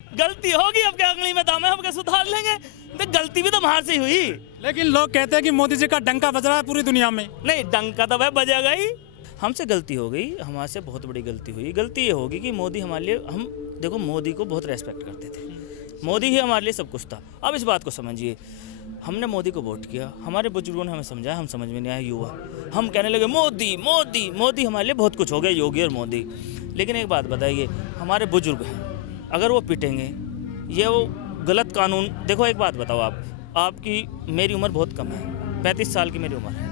गलती होगी, अब क्या उंगली में दम है, अब क्या सुधार लेंगे। तो गलती भी तो बाहर से ही हुई। लेकिन लोग कहते हैं कि मोदी जी का डंका बज रहा है पूरी दुनिया में। नहीं, डंका तो वह बजेगा ही। हमसे गलती हो गई, हमारे से बहुत बड़ी गलती हुई। गलती ये होगी कि मोदी हमारे लिए, हम देखो मोदी को बहुत रेस्पेक्ट करते थे, मोदी ही हमारे लिए सब कुछ था। अब इस बात को समझिए, हमने मोदी को वोट किया, हमारे बुजुर्गों ने हमें समझाया, हम समझ में नहीं आया, युवा हम कहने लगे मोदी मोदी मोदी, हमारे लिए बहुत कुछ हो गया, योगी और मोदी। लेकिन एक बात बताइए, हमारे बुजुर्ग हैं, अगर वो पिटेंगे, ये वो गलत कानून, देखो एक बात बताओ, आपकी मेरी उम्र बहुत कम है, 35 साल की मेरी उम्र है।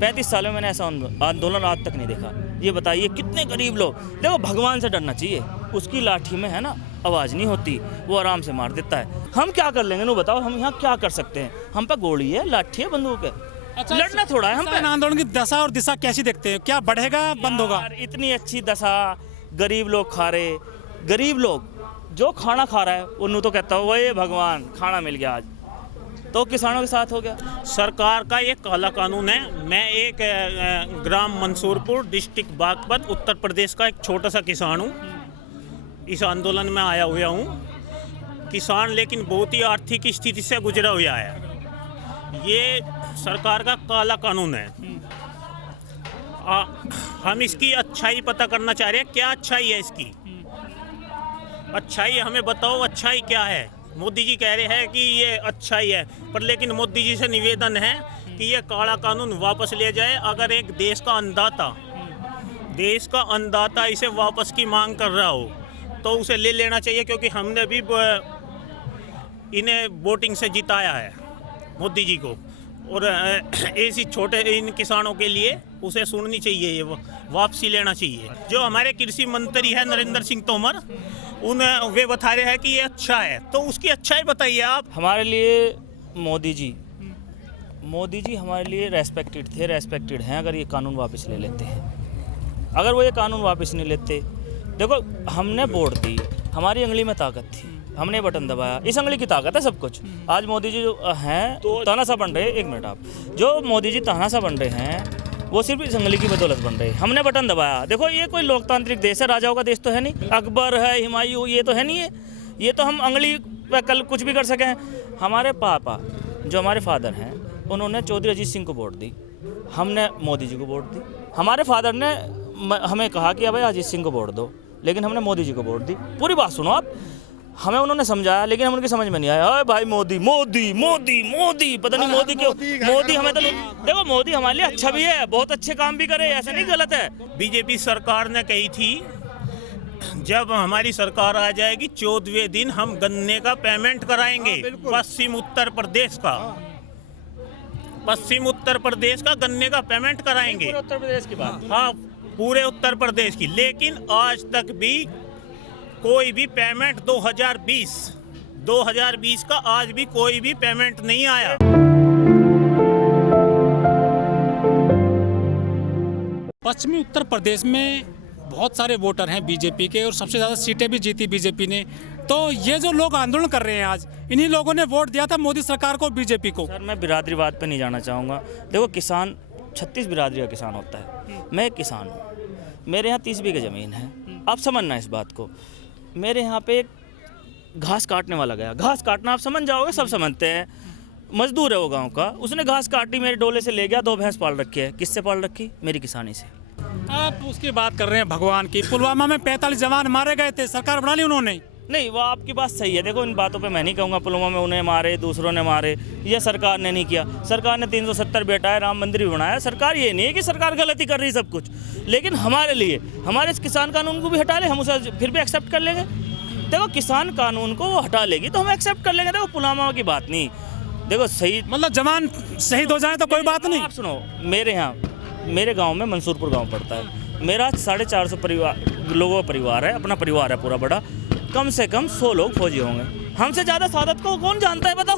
35 साल में मैंने ऐसा आंदोलन आज तक नहीं देखा। ये बताइए कितने गरीब लोग, देखो भगवान से डरना चाहिए, उसकी लाठी में है ना आवाज़ नहीं होती, वो आराम से मार देता है। हम क्या कर लेंगे, नो बताओ, हम यहाँ क्या कर सकते हैं? हम पे गोली है, लाठी है, बंदूक है, अच्छा, लड़ना थोड़ा है हम पे। आंदोलन की दशा और दिशा कैसी देखते हैं? क्या बढ़ेगा, बंद होगा? यार, इतनी अच्छी दशा, गरीब लोग खा रहे, गरीब लोग जो खाना खा रहा है उन्होंने तो कहता हो ये भगवान खाना मिल गया आज, तो किसानों के साथ हो गया। सरकार का ये काला कानून है। मैं एक ग्राम मंसूरपुर, डिस्ट्रिक्ट बागपत, उत्तर प्रदेश का एक छोटा सा किसान हूँ। इस आंदोलन में आया हुआ हूँ। किसान लेकिन बहुत ही आर्थिक स्थिति से गुजरा हुआ है। ये सरकार का काला कानून है। हम इसकी अच्छाई पता करना चाह रहे हैं, क्या अच्छाई है इसकी? अच्छाई हमें बताओ, अच्छाई क्या है? मोदी जी कह रहे हैं कि ये अच्छाई है, पर लेकिन मोदी जी से निवेदन है कि ये काला कानून वापस ले जाए। अगर एक देश का अन्नदाता इसे वापस की मांग कर रहा हो तो उसे ले लेना चाहिए, क्योंकि हमने भी इन्हें वोटिंग से जिताया है मोदी जी को। और ऐसी छोटे इन किसानों के लिए उसे सुननी चाहिए, ये वापसी लेना चाहिए। जो हमारे कृषि मंत्री है नरेंद्र सिंह तोमर, वे बता रहे हैं कि ये अच्छा है, तो उसकी अच्छाई बताइए आप। हमारे लिए मोदी जी हमारे लिए रेस्पेक्टेड हैं। अगर ये कानून वापस ले लेते हैं, अगर वो ये कानून वापस नहीं लेते, देखो हमने वोट दी, हमारी उंगली में ताकत थी, हमने बटन दबाया, इस उंगली की ताकत है सब कुछ। आज मोदी जी जो हैं तो तानाशाह बन रहे हैं, एक मिनट, आप जो मोदी जी तानाशाह बन रहे हैं वो सिर्फ इस उंगली की बदौलत बन रहे हैं। हमने बटन दबाया। देखो ये कोई लोकतांत्रिक देश है, राजाओं का देश तो है नहीं, अकबर है, हुमायूं, ये तो है नहीं है। ये तो हम उंगली पे कल कुछ भी कर सकें। हमारे पापा जो हमारे फादर हैं, उन्होंने चौधरी अजीत सिंह को वोट दी, हमने मोदी जी को वोट दी। हमारे फादर ने हमें कहा कि भाई अजीत सिंह को वोट दो, लेकिन हमने मोदी जी को वोट दी। पूरी बात सुनो आप, हमें उन्होंने समझाया, लेकिन हम उनकी समझ में नहीं आया। अरे भाई मोदी मोदी मोदी मोदी, पता नहीं मोदी क्यों, मोदी हमें तो देखो, मोदी हमारे लिए अच्छा भी है, बहुत अच्छे काम भी करे, ऐसा नहीं गलत है। बीजेपी सरकार ने कही थी जब हमारी सरकार आ जाएगी 14वें दिन हम गन्ने का पेमेंट कराएंगे। पश्चिम उत्तर प्रदेश का गन्ने का पेमेंट कराएंगे। उत्तर प्रदेश की बात, हाँ, पूरे उत्तर प्रदेश की। लेकिन आज तक भी कोई भी पेमेंट 2020 का आज भी कोई भी पेमेंट नहीं आया। पश्चिमी उत्तर प्रदेश में बहुत सारे वोटर हैं बीजेपी के, और सबसे ज़्यादा सीटें भी जीती बीजेपी ने। तो ये जो लोग आंदोलन कर रहे हैं आज, इन्हीं लोगों ने वोट दिया था मोदी सरकार को, बीजेपी को। सर मैं बिरादरीवाद पे नहीं जाना चाहूँगा। देखो किसान 36 बिरादरी का किसान होता है, मैं एक किसान हूँ, मेरे यहाँ 30 बीघे ज़मीन है। आप समझना इस बात को, मेरे यहाँ पे एक घास काटने वाला गया, घास काटना आप समझ जाओगे, सब समझते हैं, मजदूर है वो गांव का, उसने घास काटी, मेरे डोले से ले गया, 2 भैंस पाल रखी है। किससे पाल रखी? मेरी किसानी से। आप उसकी बात कर रहे हैं भगवान की। पुलवामा में 45 जवान मारे गए थे, सरकार बना ली उन्होंने। नहीं, वो आपकी बात सही है। देखो इन बातों पे मैं नहीं कहूँगा पुलवामा में उन्हें मारे, दूसरों ने मारे, ये सरकार ने नहीं किया। सरकार ने 370 बेटा है, राम मंदिर भी बनाया। सरकार ये नहीं है कि सरकार गलती कर रही है सब कुछ, लेकिन हमारे लिए, हमारे इस किसान कानून को भी हटा ले, हम उसे फिर भी एक्सेप्ट कर लेंगे। देखो किसान कानून को वो हटा लेगी तो हम एक्सेप्ट कर लेंगे। देखो पुलवामा की बात नहीं, देखो सही मतलब जवान शहीद हो जाए तो कोई बात नहीं। आप सुनो, मेरे यहाँ, मेरे गांव में मंसूरपुर गांव पड़ता है, मेरा 450 लोगों का परिवार है, अपना परिवार है पूरा बड़ा, कम से कम 100 लोग फौजी होंगे। हमसे ज़्यादा सादत को कौन जानता है बताओ?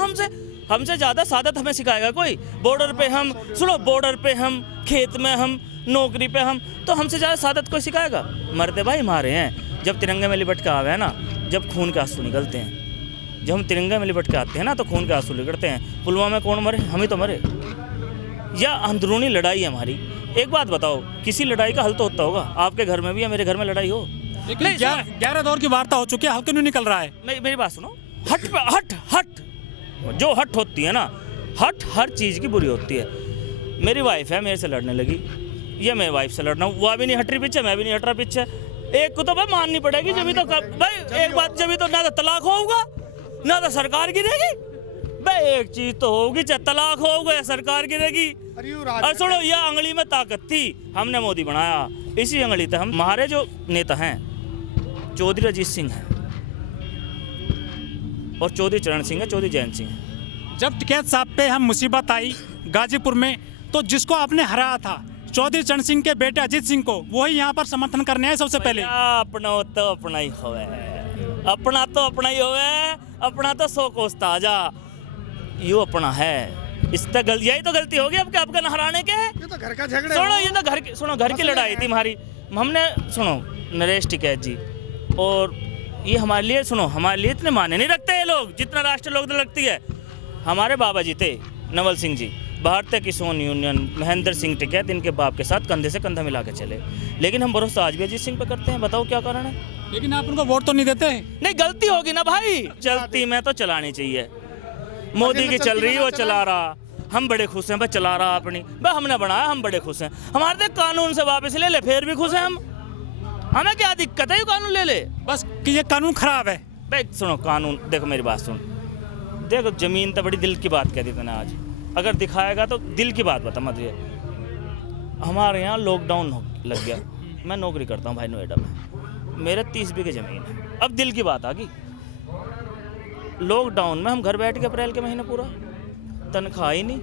हमसे ज़्यादा सादत हमें सिखाएगा कोई? बॉर्डर पे हम, सुनो, बॉर्डर पे हम, खेत में हम, नौकरी पे हम, तो हमसे ज़्यादा सादत कोई सिखाएगा? मरते भाई मारे हैं। जब तिरंगे में लिपट के आवे हैं ना, जब खून के आंसू निकलते हैं, जब हम तिरंगे में लिपट के आते हैं ना, तो खून के आंसू निकलते हैं। पुलवामा में कौन मरे? हम ही तो मरे। या अंदरूनी लड़ाई है हमारी। एक बात बताओ, किसी लड़ाई का हल तो होता होगा, आपके घर में भी या मेरे घर में लड़ाई हो, लेकिन नहीं, 11 दौर की वार्ता हो चुकी है, हल्के नहीं निकल रहा है। मेरी बात सुनो, हट पे हट हट जो हट होती है ना, हट हर चीज़ की बुरी होती है। मेरी वाइफ है, मेरे से लड़ने लगी, ये मेरी वाइफ से लड़ना, वो भी नहीं हट रही पीछे, मैं भी नहीं हट रहा पीछे। एक को तो भाई माननी पड़ेगी, जब तो भाई एक बात, जब तो ना तो तलाक होगा ना तो सरकार गिरेगी। भाई एक चीज तो होगी, चाहे तलाक होगा या सरकार गिरेगी। और सुनो, यह अंगली में ताकत थी, हमने मोदी बनाया, इसी अंगली तक हम। हमारे जो नेता हैं चौधरी अजीत सिंह हैं और चौधरी चरण सिंह है, चौधरी जयंत सिंह है। जब टिकैत साहब पे हम मुसीबत आई गाजीपुर में, तो जिसको आपने हराया था चौधरी चरण सिंह के बेटे अजीत सिंह को, वही यहाँ पर समर्थन करने आए सबसे पहले। अपना तो अपना ही होवे, अपना तो अपना ही होवे, अपना तो 100 कोस ताजा, यो अपना है। इस तक यही तो गलती होगी अब, आपका न हराने के। ये तो घर का झगड़ा सुनो, ये तो घर की लड़ाई थी हमारी। हमने सुनो, नरेश टिकैत जी और ये हमारे लिए, सुनो, हमारे लिए इतने माने नहीं रखते ये लोग जितना राष्ट्रीय लोकदल रखती है। हमारे बाबा जी थे नवल सिंह जी, भारतीय किसान यूनियन, महेंद्र सिंह टिकैत, इनके बाप के साथ कंधे से कंधा मिला के चले, लेकिन हम भरोसा आज भी अजीत सिंह पे करते हैं। बताओ क्या कारण है? लेकिन आप उनको वोट तो नहीं देते। नहीं, गलती होगी ना भाई, चलती में तो चलानी चाहिए। मोदी की चल रही, वो चला रहा, हम बड़े खुश हैं भाई, चला रहा अपनी, भाई हमने बनाया, हम बड़े खुश हैं। हमारे तो कानून से वापस ले फिर भी खुश हैं हम, हमें क्या दिक्कत है, ये कानून ले ले बस कि ये कानून खराब है। भाई सुनो, कानून देखो, मेरी बात सुन, देखो जमीन तो बड़ी दिल की बात कह दी तूने आज, अगर दिखाएगा तो दिल की बात बता मत। ये हमारे यहाँ लॉकडाउन लग गया, मैं नौकरी करता हूँ भाई नोएडा में, मेरे 30 बीघे ज़मीन है। अब दिल की बात आ गई, लॉकडाउन में हम घर बैठ के अप्रैल के महीने पूरा तनख्वाह ही नहीं।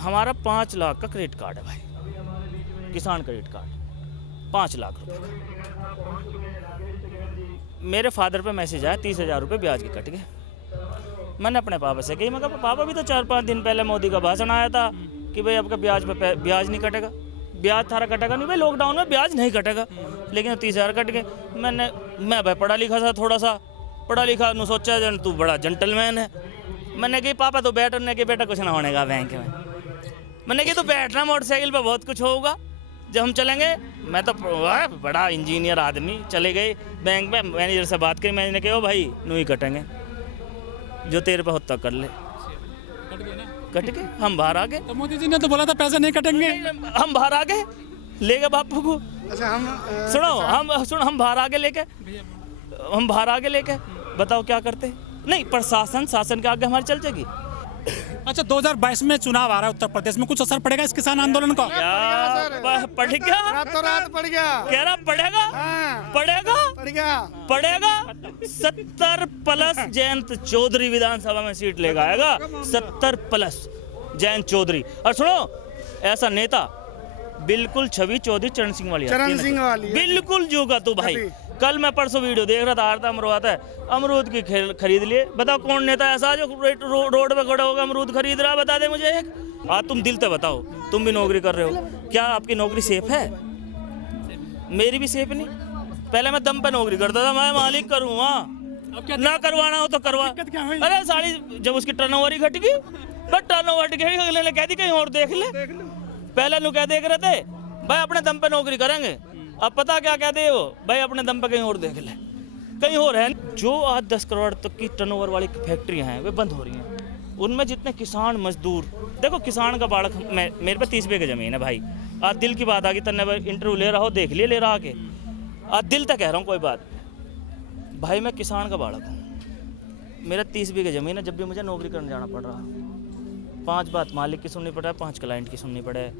हमारा 5 लाख का क्रेडिट कार्ड है भाई, किसान क्रेडिट कार्ड, 5 लाख रुपए का। मेरे फादर पे मैसेज आया, 30,000 रुपये ब्याज के कट गए। मैंने अपने पापा से कही, मैं कहा पापा भी तो 4-5 दिन पहले मोदी का भाषण आया था कि भाई आपका ब्याज नहीं कटेगा, ब्याज थारा कटेगा नहीं भाई, लॉकडाउन में ब्याज नहीं कटेगा, लेकिन 30,000 कट गए। मैं भाई पढ़ा लिखा था, थोड़ा सा पढ़ा लिखा, नु सोचा जन तू बड़ा जेंटलमैन है। मैंने कही पापा तो बैठ, उन्होंने कहा बेटा कुछ ना होने का बैंक में। मैंने कही तो बैठना, मोटरसाइकिल पे बहुत कुछ होगा जब हम चलेंगे। मैं तो बड़ा इंजीनियर आदमी, चले गए बैंक में, मैनेजर से बात करी, मैंने कहा ओ भाई नू ही कटेंगे, जो तेरे पे होता कर ले। कट गए, हम बाहर आ गए। तो मोदी जी ने तो बोला था पैसे नहीं कटेंगे, हम बाहर आ गए, ले गए बापू को। अच्छा हम बाहर आगे लेके बताओ क्या करते। नहीं, प्रशासन शासन के आगे हमारी चल जाएगी। अच्छा 2022 में चुनाव आ रहा है उत्तर प्रदेश में, कुछ असर पड़ेगा इस किसान आंदोलन का? पड़ गया, रातों रात पड़ गया, कह रहा पड़ेगा, हाँ। पड़ेगा 70 प्लस जयंत चौधरी विधानसभा में सीट लेगा आएगा, 70 प्लस जयंत चौधरी। और सुनो, ऐसा नेता बिल्कुल छवि चौधरी चरण सिंह वाली बिल्कुल जोगा तू भाई। कल मैं परसों वीडियो देख रहा था, आरता अमरूद है, अमरूद की खरीद लिए। बताओ कौन नेता ऐसा जो रोड पे खड़ा होगा अमरूद खरीद रहा है? बता दे मुझे एक। तुम दिल से बताओ, तुम भी नौकरी कर रहे हो, क्या आपकी नौकरी सेफ है? मेरी भी सेफ नहीं। पहले मैं दम पे नौकरी करता था, मैं मालिक करूँगा, ना करवाना हो तो करवा। अरे साड़ी जब उसकी टर्नओवर ही घट गई, बस टर्नओवर घट गई, अगले ने कह दी कहीं और देख ले। पहले नु क्या देख रहे थे भाई, अपने दम पे नौकरी करेंगे। अब पता क्या कहते हैं वो, भाई अपने दम पे कहीं और देख ले, कहीं और है। जो आज 10 करोड़ तक की टर्नओवर वाली फैक्ट्रियां हैं वे बंद हो रही हैं। उनमें जितने किसान मजदूर, देखो किसान का बालक, मेरे पे 30 बीघे जमीन है भाई। आज दिल की बात आ गई, तन्ने इंटरव्यू ले रहा हो, देख लिए ले रहा आके, आज दिल तक कह रहा हूँ कोई बात भाई, मैं किसान का बालक हूँ, मेरा 30 बीघे जमीन है। जब भी मुझे नौकरी करने जाना पड़ रहा, 5 बात मालिक की सुननी पड़े, 5 क्लाइंट की सुननी पड़े।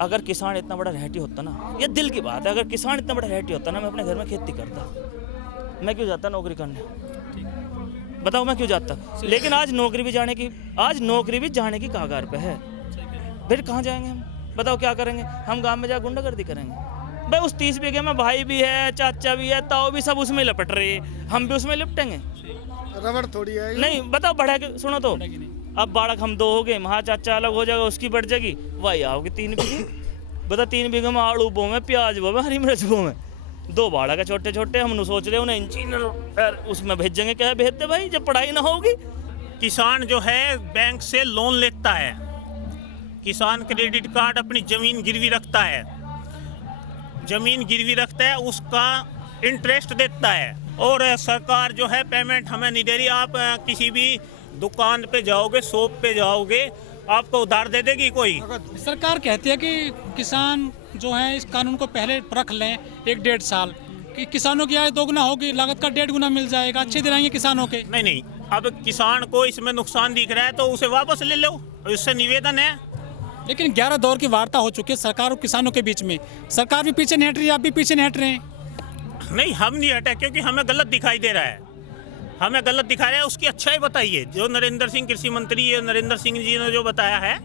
अगर किसान इतना बड़ा रहती होता ना, ये दिल की बात है, अगर किसान इतना बड़ा रहती होता ना, मैं अपने घर में खेती करता। मैं क्यों जाता नौकरी करने? बताओ मैं क्यों जाता? लेकिन आज नौकरी भी जाने की कगार पे है। फिर कहाँ जाएंगे हम? बताओ क्या करेंगे हम? गांव में जा गुंडागर्दी करेंगे भाई? उस 30 बीघे में भाई भी है, चाचा भी है, ताऊ भी, सब उसमें लपट रहे, हम भी उसमें लिपटेंगे? रबड़ थोड़ी है नहीं। बताओ बढ़ा के सुनो तो, अब बालक हम 2 हो गए, महा चाचा अलग हो जाएगा, उसकी बढ़ जाएगी, वही आओगे 3 बीघे। बता 3 बीघे में आड़ू बो में, प्याज बो में, हरी मिर्च बो में, 2 बालक है छोटे छोटे। हम सोच रहे उन्हें इंजीनियर उसमें भेजेंगे, क्या भेज दे भाई जब पढ़ाई ना होगी। किसान जो है बैंक से लोन लेता है, किसान क्रेडिट कार्ड अपनी ज़मीन गिरवी रखता है, ज़मीन गिरवी रखता है उसका इंटरेस्ट देता है। और सरकार जो है पेमेंट हमें नहीं दे रही। आप किसी भी दुकान पे जाओगे, शॉप पे जाओगे, आपको उधार दे देगी कोई? सरकार कहती है कि किसान जो है इस कानून को पहले रख लें 1-1.5 साल कि किसानों की आय दोगुना होगी, लागत का 1.5 गुना मिल जाएगा, अच्छे दिलाएंगे किसानों के। नहीं नहीं, अब किसान को इसमें नुकसान दिख रहा है तो उसे वापस ले लो, इससे निवेदन है। लेकिन 11 दौर की वार्ता हो चुकी है सरकार और किसानों के बीच में, सरकार भी पीछे नहीं हट रही, आप भी पीछे नहीं हट रहे हैं। नहीं, हम नहीं हटे क्योंकि हमें गलत दिखाई दे रहा है, हमें गलत दिखा रहा है। उसकी अच्छाई बताइए, जो नरेंद्र सिंह कृषि मंत्री है, नरेंद्र सिंह जी ने जो बताया है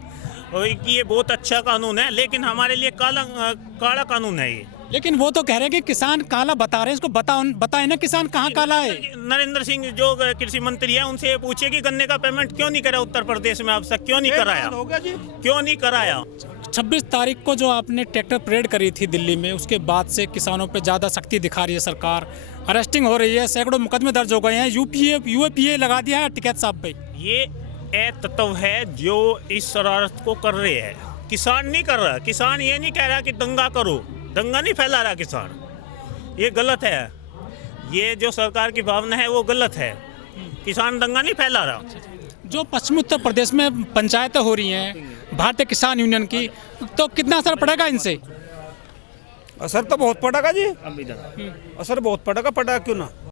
कि ये बहुत अच्छा कानून है, लेकिन हमारे लिए काला कानून है ये। लेकिन वो तो कह रहे हैं कि किसान काला बता रहे हैं, इसको बताए ना किसान कहाँ काला है। नरेंद्र सिंह जो कृषि मंत्री है उनसे ये पूछिए कि गन्ने का पेमेंट क्यों नहीं करा उत्तर प्रदेश में, अब तक क्यों नहीं कराया, क्यों नहीं कराया? 26 तारीख को जो आपने ट्रैक्टर परेड करी थी दिल्ली में, उसके बाद से किसानों पे ज़्यादा सख्ती दिखा रही है सरकार, अरेस्टिंग हो रही है, सैकड़ों मुकदमे दर्ज हो गए हैं, यूएपीए लगा दिया है टिकैत साहब पे। ये तत्व है जो इस शरारत को कर रहे हैं। किसान नहीं कर रहा, किसान ये नहीं कह रहा कि दंगा करो, दंगा नहीं फैला रहा किसान, ये गलत है। ये जो सरकार की भावना है वो गलत है, किसान दंगा नहीं फैला रहा। जो पश्चिमी उत्तर प्रदेश में पंचायतें हो रही हैं भारतीय किसान यूनियन की, तो कितना असर पड़ेगा इनसे? असर तो बहुत पड़ेगा जी, असर बहुत पड़ेगा क्यों ना।